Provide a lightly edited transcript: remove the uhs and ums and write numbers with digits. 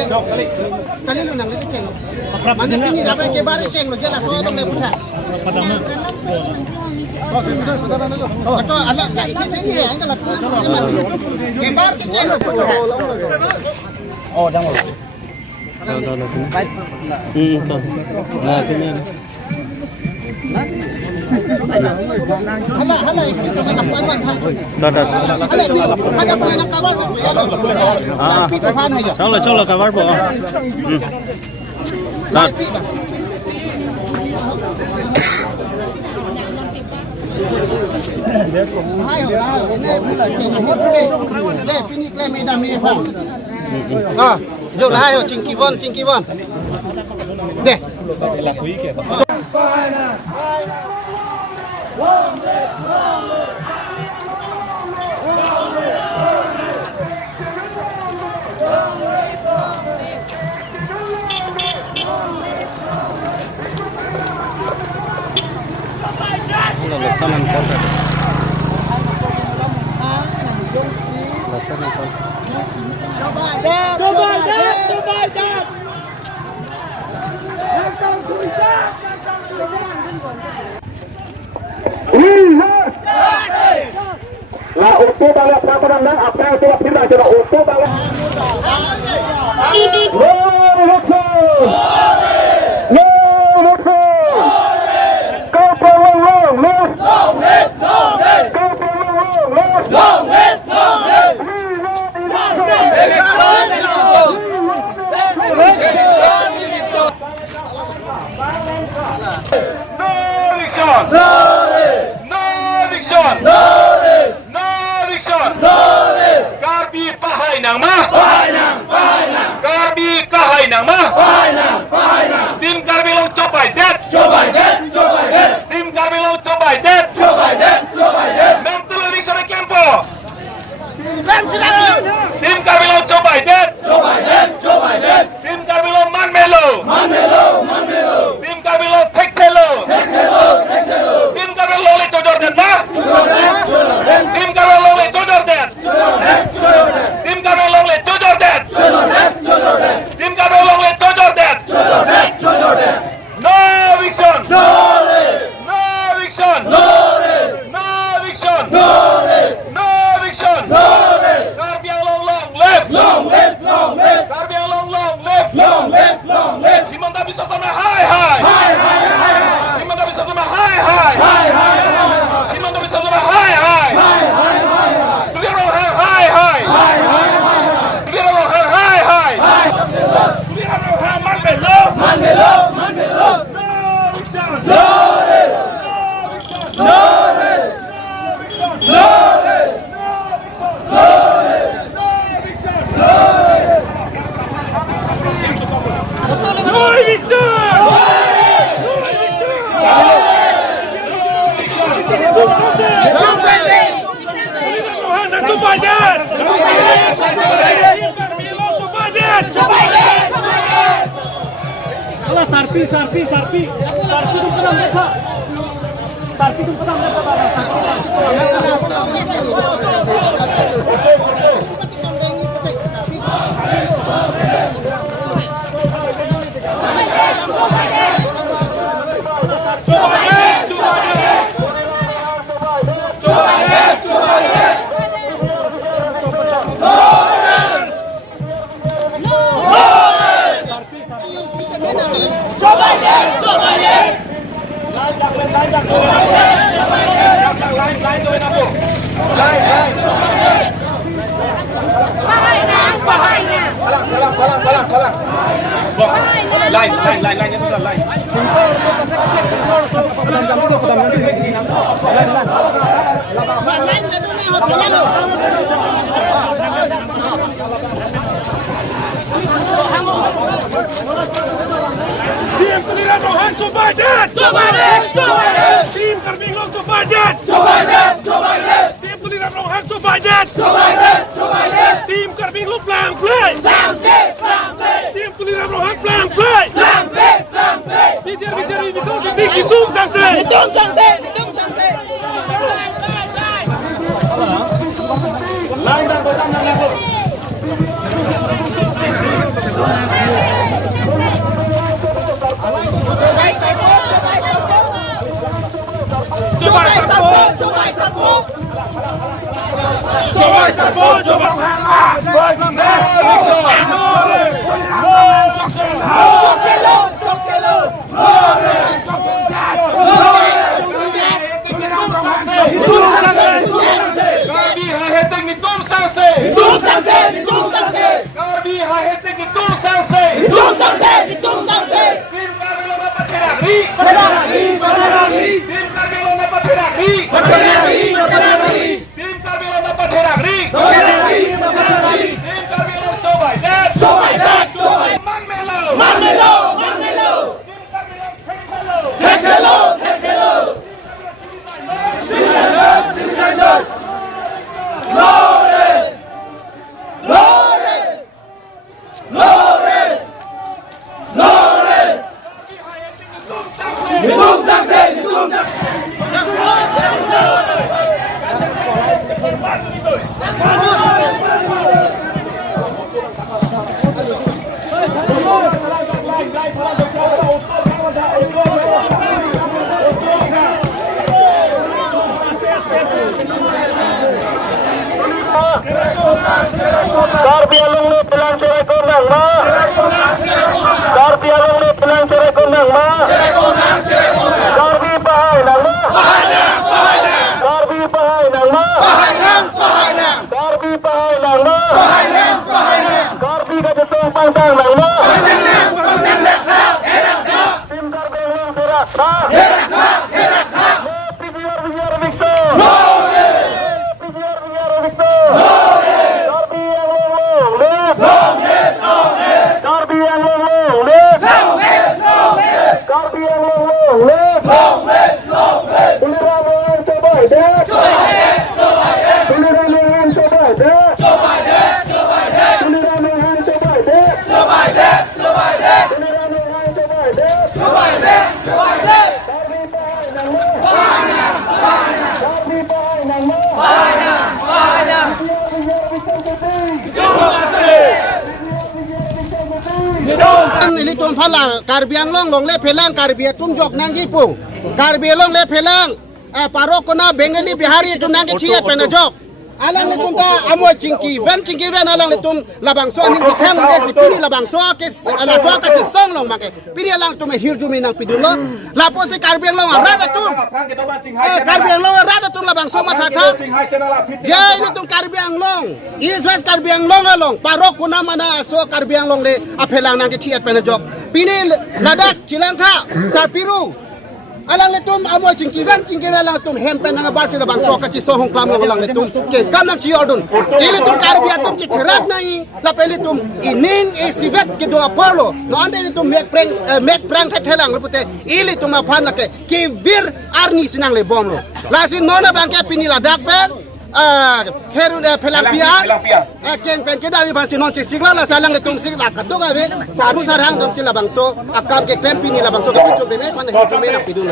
deh. Kali lu nang itu ceng. Mana ini dapat ke baru ceng lu jelas soal dong lepas. Oh, atau anak enggak ini ya, enggak lakukan emang. Ke baru ke ceng. Oh, jangan. Tuh. Nah, ini. Hala itu mana puan ha. Dah. Hala itu ada puan kawan itu ya. Sampai ke pan aja. Chalo kabar po. Lampi. Hai ho, le pinik le me da me pa. Ah, jo hai ho Cingki Won. Deh. Laksanan kota. Laksanan kota. Coba deh. Lah untuk balik apa nanda apa yang coba kita coba untuk balik. Tim Karmelo Joe Biden. Tim Karmelo Joe Biden. Mental election campo. Tim Karmelo Joe Biden. Tim Karmelo Manmelo. Tim Karmelo Tekmelo. Tim Karmelo Le Jordan ma. Tim Karmelo Le Jordan. Tim Karmelo Le Jordan. Tim Karmelo Le Jordan. No eviction. No eviction. Karbiang long left. Karbiang long left. Himanda bisa sama high. Himanda bisa sama high. Himanda bisa sama high. Clear on high. Clear on high. Clear on Manmelo. Alah Sarpi tu pernah mereka. Tim Tuliran Rohan Joe Biden. Tim Karmelo Joe Biden. Tim Tuliran Rohan Joe Biden. Tim Karmelo Blank Play. Tim Tuliran Rohan Blank Play. Bicara hitung sangse. Lain dan Coba sabun, coba sabun. Coba sabun, coba Karbialong ni pelang cerai kondang ma. Karbialong ni pelang cerai kondang ma. Karbi pahai nang ma. Karbi pahai nang ma. Karbi pahai nang ma. Karbi kajasong pangtang nang ma. Tim Karbialong serak ma. Biar Victor. Biar Victor. Karbi yang long live. Karbi yang long live. Pilihan yang terbaik. Pilihan yang terbaik. Pilihan yang terbaik. Pilihan yang terbaik. Karbi pahai nang mo. Karbi pahai nang mo. An ili tuan phala Karbiang long long le phelang Karbia tum jok nang ji pu Karbia long le phelang parok kona Bengali Bihari tu nang chiat pena jok alang le tum ta amoy cingki ven alang le tum labang so ning kham le si pini labang so ke ala so ka chi song long make pini alang tum hir jumi nang pidun lo lapo si Karbiang long ra da tum Karbiang long ra da tum labang so ma tha tha jai ni tum Karbiang long is west Karbiang long along parok kona mana so Karbiang long le aphelang nang ke chiat pena jok pini ladak chilangtha sarpiru alang le tum amoy cingki alang tum hempen nang bar sila bang so ka chi so hong klam alang le tum ke kam nang chi ordun ili tum Karbia tum chi therak nai la peli tum ining e sivet ke do apollo no ande ili tum mek prang thelang le pute ili tum aphan la ke vir arni sinang le bom lo la sin nona bang ke pini ladak pen kherun phelang pia keng pen ke dawi ban sinon chi sigla la salang le tum sig la khato ga ve saru sarang tum sila bang so akam ke tempi ni la bang so ke tu be me pan he tu me na pidun